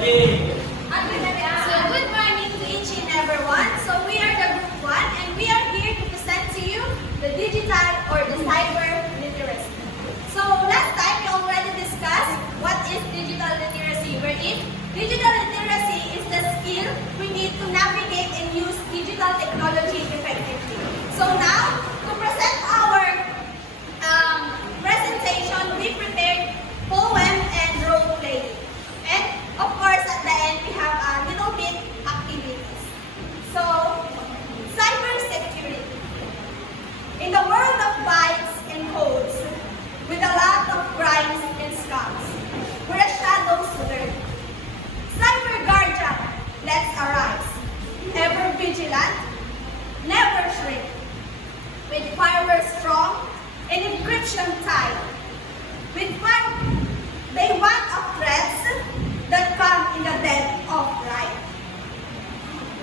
So good morning to each and everyone. So we are the Group 1 and we are here to present to you the digital or the cyber literacy. So last time we already discussed what is digital literacy, wherein digital literacy is the skill we need to navigate and use digital technology effectively. So now, to present our presentation, we prepared poem and role playing. And of course, at the end, we have a little bit activities. So, cybersecurity. In the world of bytes and codes, with a lot of crimes and scams, where shadows lurk, cyber guardian, let's arise. Ever vigilant, never shrink. With firewall strong and encryption tight. With fire, they want of threats that come in the dead of night.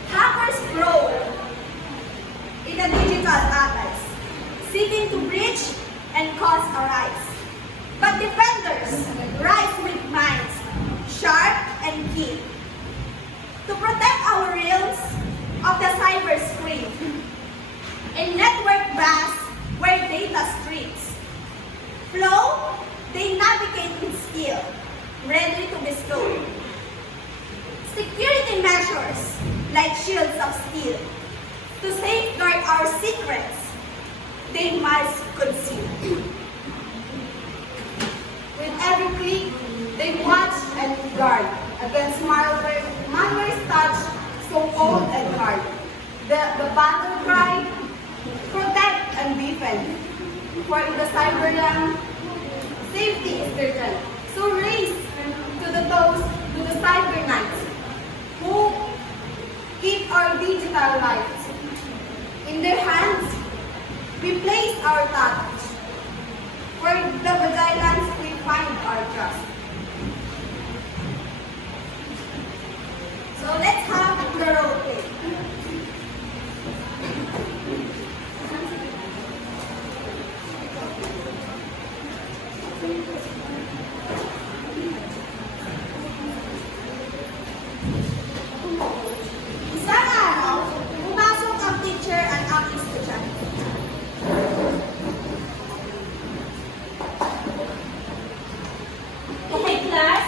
Hackers grow in the digital attacks, seeking to breach and cause a rise. But defenders rise with minds, sharp and keen, to protect our realms of the cyber screen. In network bass where data streams flow, they navigate with skill, ready to bestow. Security measures like shields of steel to safeguard our secrets they must conceal. With every click, they watch and guard against malware's touch, so old and hard. The battle cry, protect and defend. For in the cyber realm, safety is certain. So race to the toes to the cyber knights who keep our digital lives. In their hands, we place our touch. For the vigilance, we find our trust. So let's have the role play. Isang araw, pumasok ang teacher at ang estudyante. Okay, class.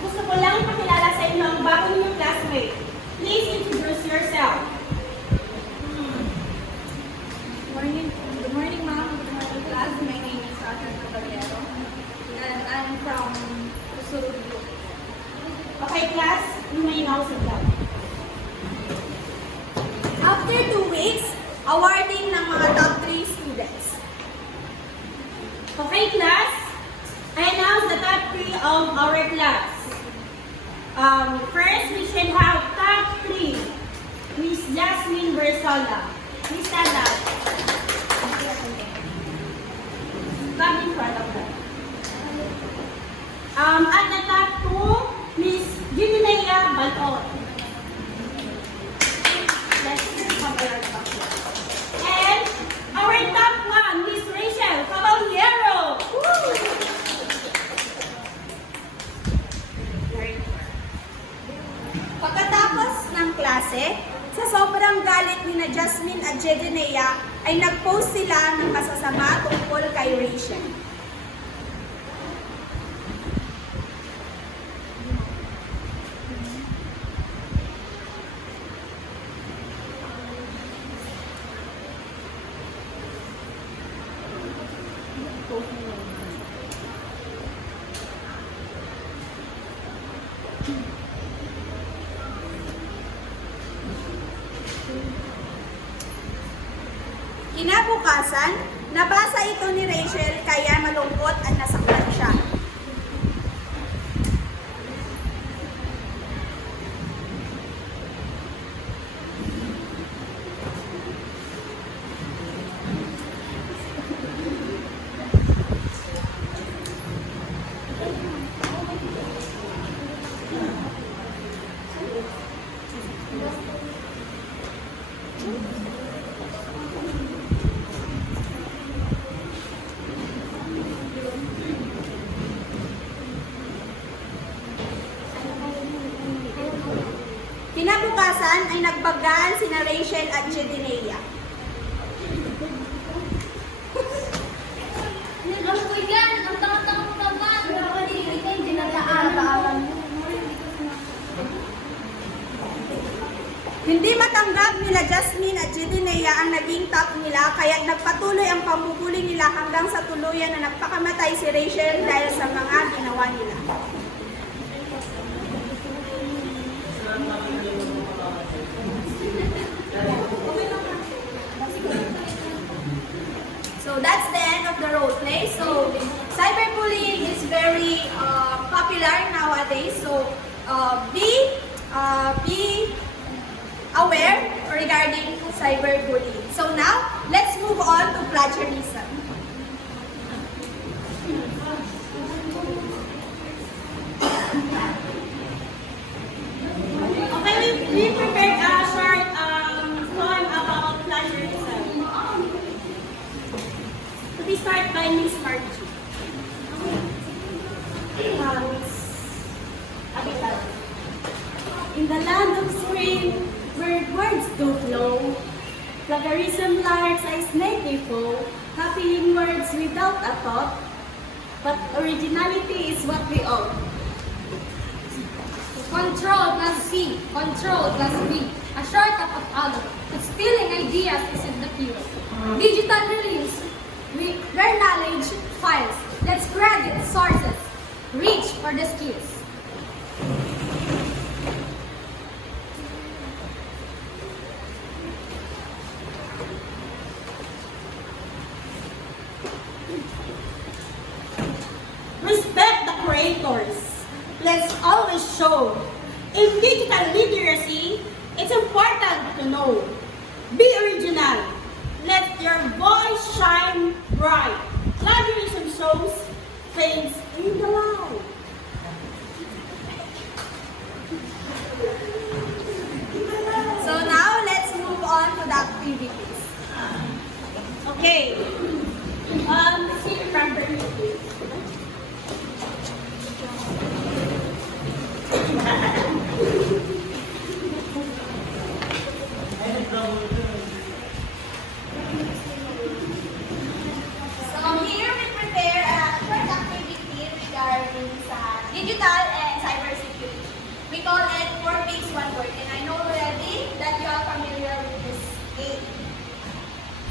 Gusto ko lang ipakilala sa inyo ang bago ninyong classmate. Please introduce yourself. Good morning, ma'am. Good morning, class. My name is Sasha Caballero, and I'm from Usurugyo. Okay, class. May nausap lang. After 2 weeks, awarding ng mga top 3 students. Okay, class. I announce the top 3 of our class. First, we should have top 3. Miss Jasmine Bersola. Please stand up. Come in front of her. At the top 2, Miss Junilea Balon. Let's come around the back. And our top 1, Miss Rachel Caballero. Woo! Pagkatapos ng klase, sa sobrang galit ni na Jasmine at Jedinea, ay nag-post sila ng masasama tungkol kay Rachel. Kinabukasan, nabasa ito ni Rachel kaya malungkot at nasaktan siya. kinabukasan ay nagbagaan sina Rachel at Jedinea. Ano ko yan? Ang tanga-tanga naman. Hindi ka hindi nataalan. Hindi matanggap nila Jasmine at Jedinea ang naging top nila, kaya nagpatuloy ang pamubuli nila hanggang sa tuluyan na nagpakamatay si Rachel dahil sa mga ginawa nila. So that's the end of the role play. So cyberbullying is very popular nowadays. So be aware regarding cyberbullying. So now let's move on to plagiarism. Okay, we prepared a short poem about plagiarism. To be started by Miss Margie. In the land of spring, where words do flow, plagiarism lurks a snaky foe, copying words without a thought, but originality is what we owe. Control plus C, control plus V. A shortcut of other. But stealing ideas isn't the cure. Digital release, where knowledge files. Let's credit sources. Reach for the skills. Respect the creators. Let's always show. In digital literacy, it's important to know. Be original. Let your voice shine bright. Plagiarism shows fades in the light. So now let's move on to the activities. Okay. See the primary, please. So here we prepare a short activity regarding sa digital and cybersecurity. We call it 4 pigs, 1 word. And I know already that you are familiar with this game.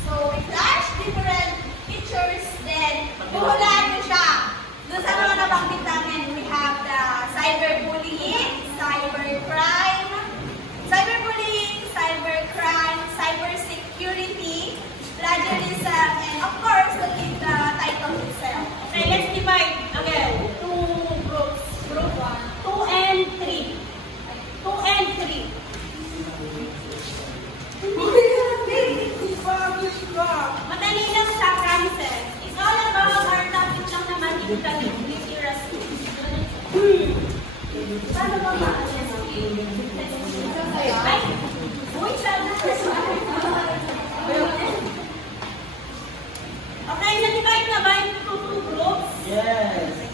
So we flash different pictures, then buhulaan nyo siya. Doon sa mga nabanggit namin, we have the cyberbullying, cybercrime, cybersecurity, plagiarism, and of course, the title itself. Okay, let's divide again. Two groups. Group 1. 2 and 3. 2 and 3. Madali lang sa promises. It's all about our topic lang naman, digital literacy. Paano ba ma-assess? Ay! Uy, sana. Okay, na-divide na ba into 2 groups? Yes.